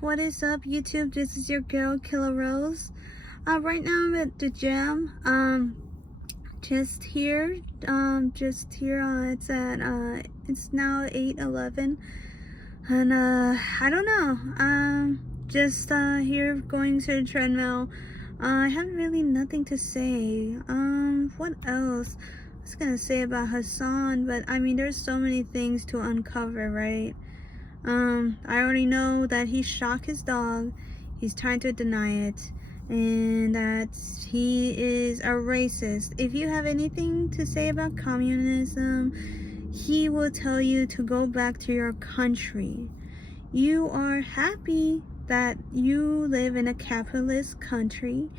What is up, YouTube? This is your girl, Killer Rose. Right now I'm at the gym. Just here. It's now 8:11, and I don't know. Just here going to the treadmill. I have really nothing to say. What else? I was gonna say about Hassan, but I mean, there's so many things to uncover, right? I already know that he shot his dog. He's trying to deny it, and that he is a racist. If you have anything to say about communism, he will tell you to go back to your country. You are happy that you live in a capitalist country.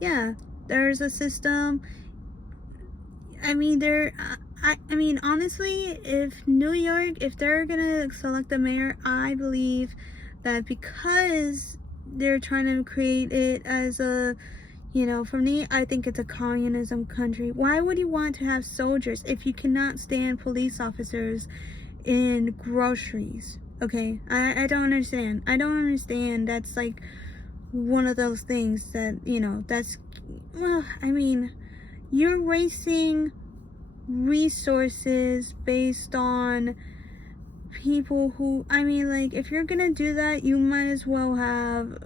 Yeah, there's a system. I mean, honestly, if New York, if they're gonna select the mayor, I believe that because they're trying to create it as a, for me, I think it's a communism country. Why would you want to have soldiers if you cannot stand police officers in groceries? Okay, I don't understand. I don't understand. That's like one of those things that, well, I mean, you're wasting resources based on people who, I mean, like, if you're gonna do that, you might as well have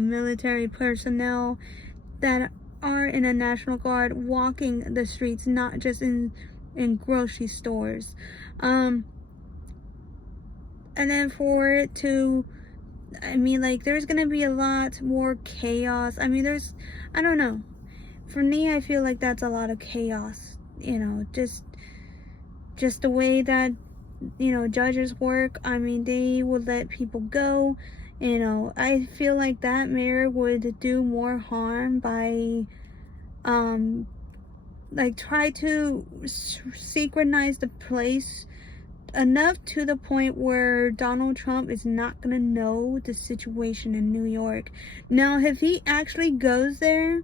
military personnel that are in a National Guard walking the streets, not just in grocery stores. And then for it to, I mean, like, there's gonna be a lot more chaos. I mean, I don't know. For me, I feel like that's a lot of chaos, just the way that, judges work. I mean, they would let people go. I feel like that mayor would do more harm by, like, try to synchronize the place enough to the point where Donald Trump is not gonna know the situation in New York. Now, if he actually goes there,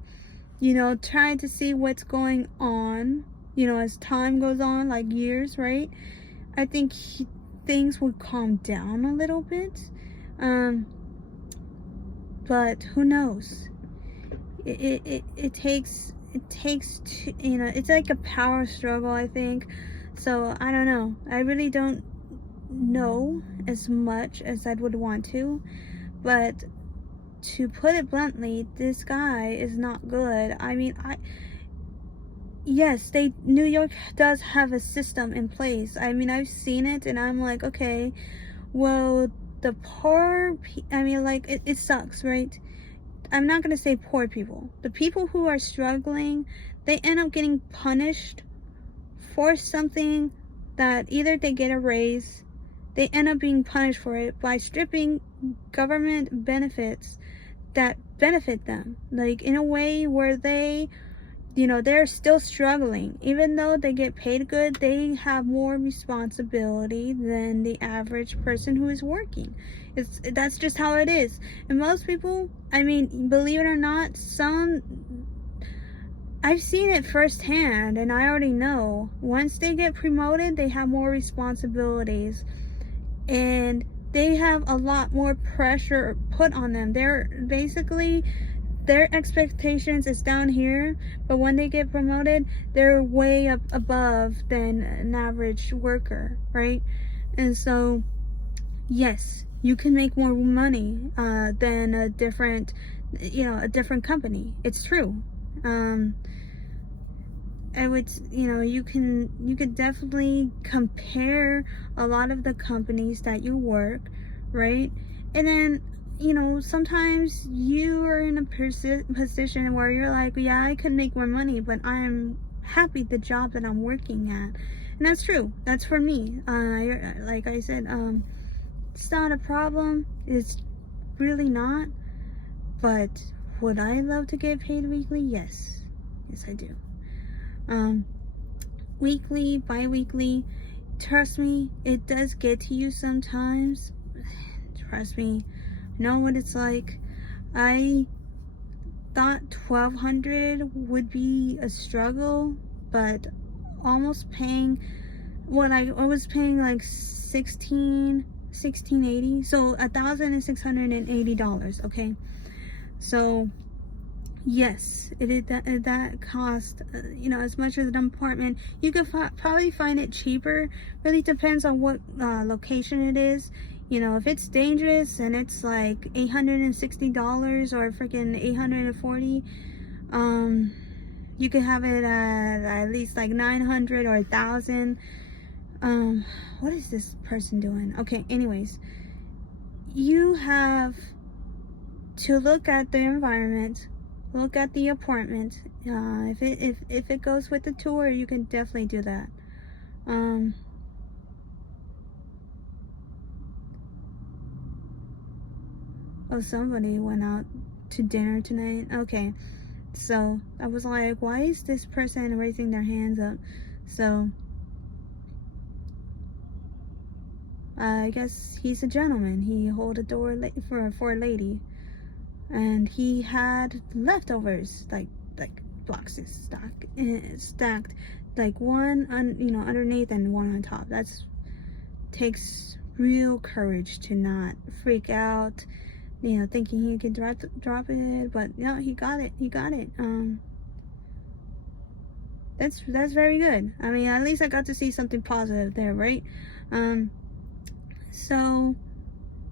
trying to see what's going on, as time goes on, like years, right? I think things would calm down a little bit. But who knows? It takes it's like a power struggle, I think. So I don't know. I really don't know as much as I would want to, but to put it bluntly, this guy is not good. I mean, yes, New York does have a system in place. I mean, I've seen it, and I'm like, okay, well, the I mean, like, it sucks, right? I'm not gonna say poor people. The people who are struggling, they end up getting punished for something that either they get a raise, they end up being punished for it by stripping government benefits that benefit them, like in a way where they, they're still struggling. Even though they get paid good, they have more responsibility than the average person who is working. That's just how it is. And most people, I mean, believe it or not, I've seen it firsthand, and I already know once they get promoted, they have more responsibilities, and they have a lot more pressure put on them. They're basically, their expectations is down here, but when they get promoted, they're way up above than an average worker, right? And so, yes, you can make more money than a different company. It's true. I would, you could definitely compare a lot of the companies that you work, right? And then, sometimes you are in a position where you're like, yeah, I could make more money, but I'm happy the job that I'm working at. And that's true. That's for me. Like I said, it's not a problem. It's really not. But would I love to get paid weekly? Yes. Yes, I do. Weekly, bi-weekly, trust me, it does get to you sometimes. Trust me, I know what it's like. I thought 1,200 would be a struggle, but almost paying what I was paying, like 16 1680. So $1,680. Okay, so yes, that cost, as much as an apartment. You could probably find it cheaper. Really depends on what location it is. If it's dangerous and it's like $860 or freaking 840, you could have it at least like 900 or 1,000. What is this person doing? Okay, anyways, you have to look at the environment, look at the apartment. If it goes with the tour, you can definitely do that. Oh, somebody went out to dinner tonight. Okay, so I was like, why is this person raising their hands up? So I guess he's a gentleman. He hold a door for a lady, and he had leftovers, like boxes stacked, like one underneath and one on top. That's takes real courage to not freak out, thinking he could drop it, but no, he got it. That's very good. I mean, at least I got to see something positive there, right? So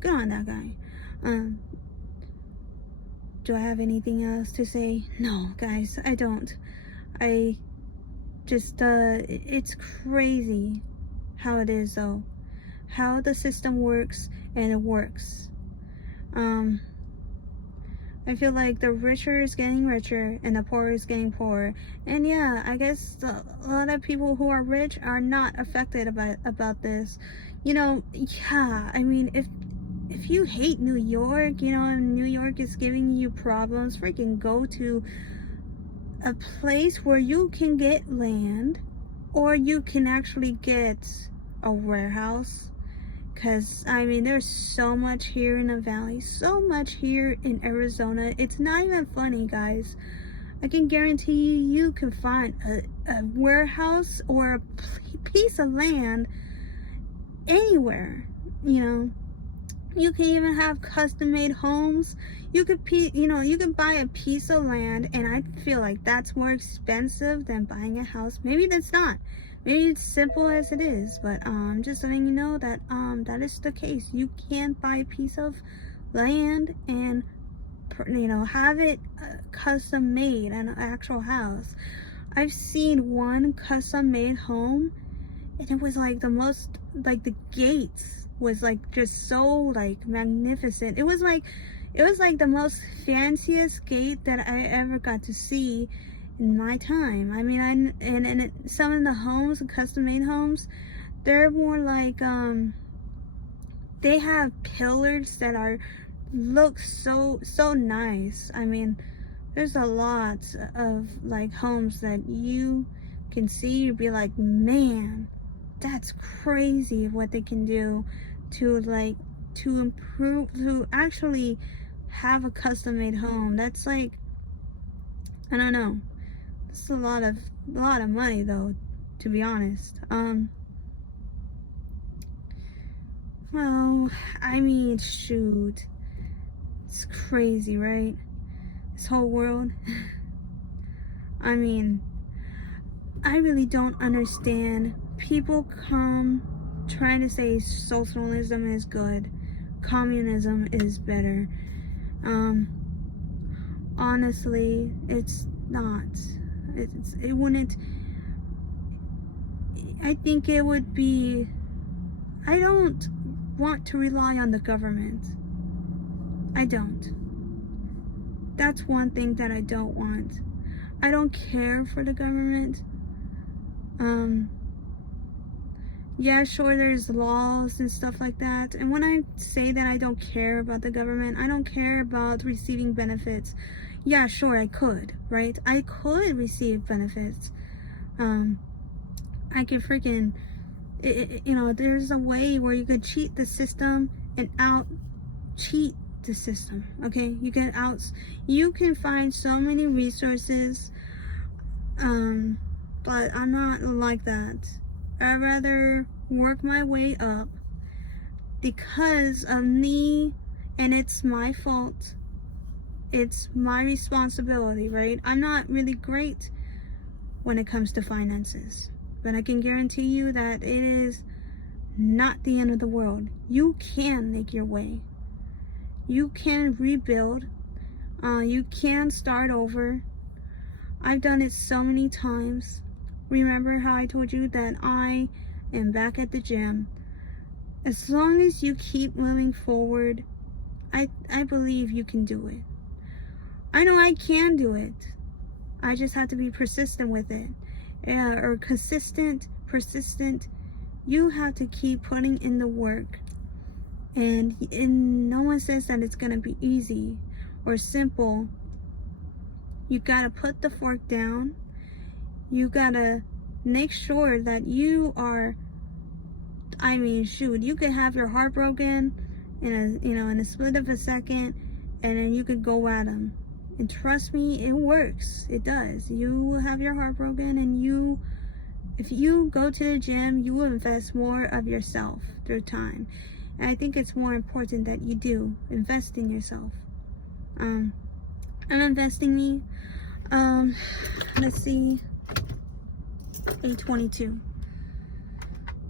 good on that guy. Do I have anything else to say? No, guys, I don't. I just it's crazy how it is, though, how the system works, and it works. I feel like the richer is getting richer and the poor is getting poorer. And yeah, I guess a lot of people who are rich are not affected about this. Yeah, I mean, if you hate New York, and New York is giving you problems, freaking go to a place where you can get land, or you can actually get a warehouse. Because, I mean, there's so much here in the valley, so much here in Arizona. It's not even funny, guys. I can guarantee you can find a warehouse or a piece of land anywhere. You can even have custom-made homes. You could buy a piece of land, and I feel like that's more expensive than buying a house. Maybe that's not. Maybe it's simple as it is, but I'm just letting you know that that is the case. You can't buy a piece of land and have it custom made, an actual house. I've seen one custom made home, and it was like the most, like, the gates was like just so like magnificent. It was like the most fanciest gate that I ever got to see in my time. I mean, some of the homes, the custom made homes, they're more like they have pillars that look so nice. I mean, there's a lot of like homes that you can see, you'd be like, man, that's crazy what they can do to improve, to actually have a custom made home. That's like, I don't know, it's a lot of money, though, to be honest. Well, I mean, shoot, it's crazy, right? This whole world. I mean, I really don't understand. People come trying to say socialism is good, communism is better. Honestly, it's not. It wouldn't. I think it would be. I don't want to rely on the government. I don't. That's one thing that I don't want. I don't care for the government. Yeah, sure, there's laws and stuff like that. And when I say that I don't care about the government, I don't care about receiving benefits. Yeah, sure, I could, right? I could receive benefits. I could freaking, there's a way where you could cheat the system and out-cheat the system, okay? You can find so many resources, but I'm not like that. I'd rather work my way up because of me, and it's my fault. It's my responsibility, right? I'm not really great when it comes to finances, but I can guarantee you that it is not the end of the world. You can make your way. You can rebuild. You can start over. I've done it so many times. Remember how I told you that I am back at the gym? As long as you keep moving forward, I believe you can do it. I know I can do it. I just have to be persistent with it. Or consistent, persistent. You have to keep putting in the work. And no one says that it's going to be easy or simple. You got to put the fork down. You got to make sure that you are, I mean, shoot, you could have your heart broken in a split of a second, and then you could go at them. And trust me, it works. It does. You will have your heart broken, and if you go to the gym, you will invest more of yourself through time. And I think it's more important that you do invest in yourself. I'm investing me. Let's see, 8:22.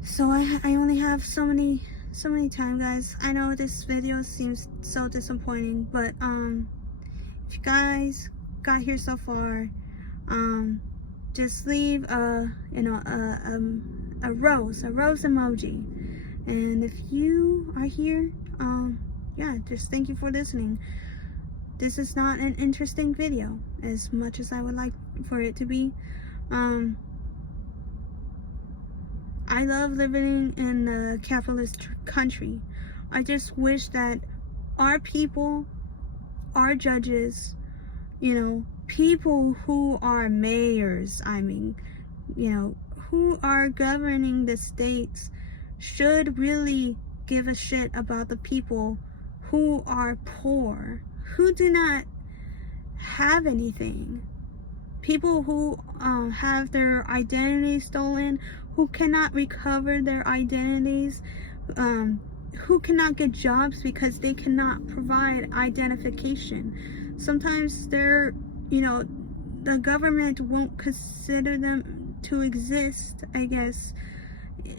So I only have so many time, guys. I know this video seems so disappointing, but if you guys got here so far, just leave a rose emoji. And if you are here, yeah, just thank you for listening. This is not an interesting video as much as I would like for it to be. I love living in a capitalist country. I just wish that our people, our judges, people who are mayors, who are governing the states, should really give a shit about the people who are poor, who do not have anything. People who have their identity stolen, who cannot recover their identities, who cannot get jobs because they cannot provide identification. Sometimes the government won't consider them to exist, I guess,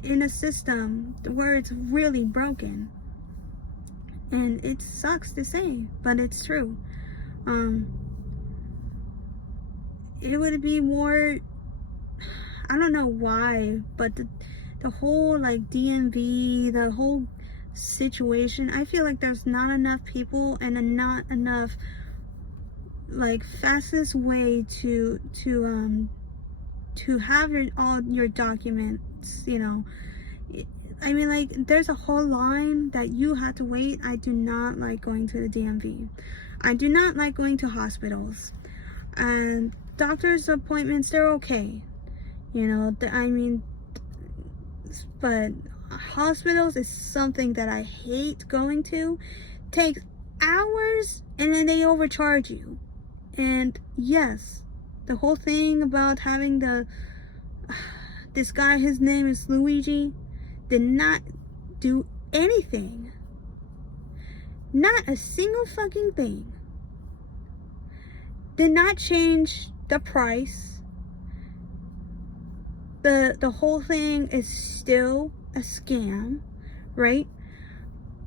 in a system where it's really broken. And it sucks to say, but it's true. It would be more, I don't know why, but the whole DMV, the whole situation, I feel like there's not enough people and not enough fastest way to have all your documents, I mean, there's a whole line that you have to wait. I do not like going to the DMV. I do not like going to hospitals. And doctor's appointments, they're okay. But hospitals is something that I hate going to. Takes hours, and then they overcharge you. And yes, the whole thing about having this guy, his name is Luigi, did not do anything. Not a single fucking thing. Did not change the price. The whole thing is still a scam, right?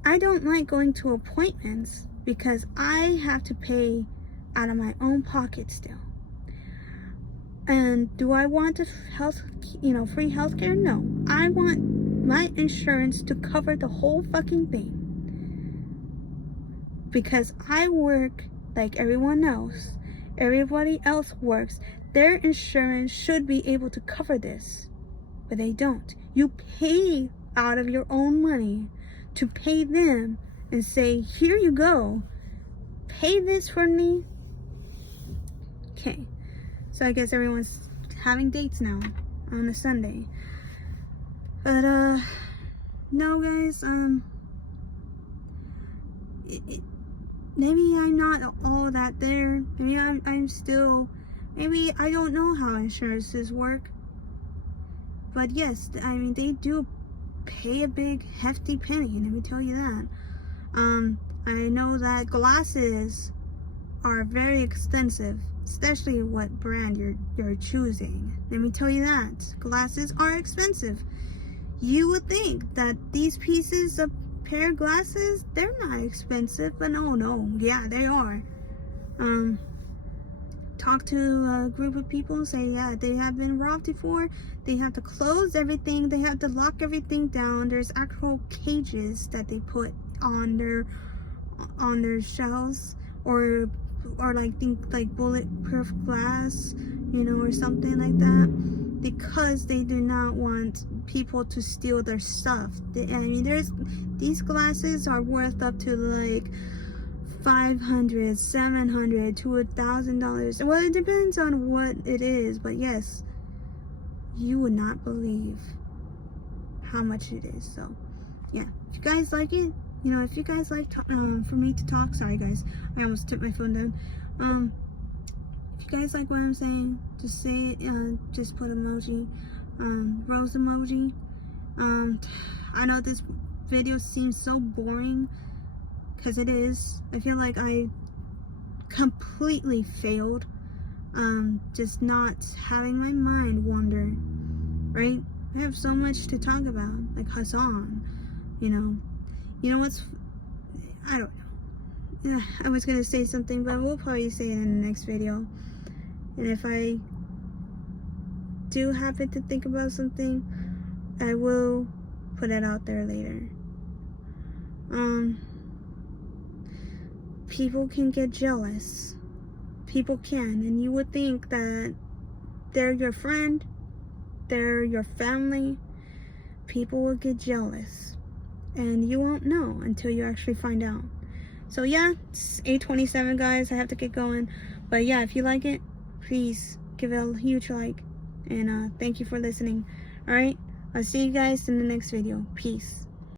I don't like going to appointments because I have to pay out of my own pocket still. And do I want free healthcare? No. I want my insurance to cover the whole fucking thing. Because I work like everyone else. Everybody else works. Their insurance should be able to cover this. But they don't. You pay out of your own money to pay them and say, here you go. Pay this for me. Okay. So I guess everyone's having dates now on a Sunday. But no, guys, maybe I'm not all that there. Maybe I'm still, maybe I don't know how insurances work. But yes, I mean, they do pay a big hefty penny, let me tell you that. I know that glasses are very expensive, especially what brand you're choosing. Let me tell you that. Glasses are expensive. You would think that these pieces of pair of glasses, they're not expensive, but no, yeah, they are. Talk to a group of people, say, yeah, they have been robbed before. They have to close everything. They have to lock everything down. There's actual cages that they put on their shelves, or like bulletproof glass, you know, or something like that, because they do not want people to steal their stuff. I mean, these glasses are worth up to like $500, $700 to $1,000. Well, it depends on what it is, but yes, you would not believe how much it is. So yeah, if you guys like it, you know, if you guys like for me to talk, sorry guys, I almost took my phone down. If you guys like what I'm saying, just say it, just put emoji, rose emoji. I know this video seems so boring, because it is. I feel like I completely failed, just not having my mind wander, right? I have so much to talk about, like Hassan, you know what's, I don't know. Yeah, I was gonna say something, but we'll probably say it in the next video. And if I do happen to think about something, I will put it out there later. People can get jealous. People can, and you would think that they're your friend, they're your family. People will get jealous, and you won't know until you actually find out. So yeah, it's 8:27, guys. I have to get going, but yeah, if you like it, please give it a huge like, and thank you for listening. All right, I'll see you guys in the next video. Peace.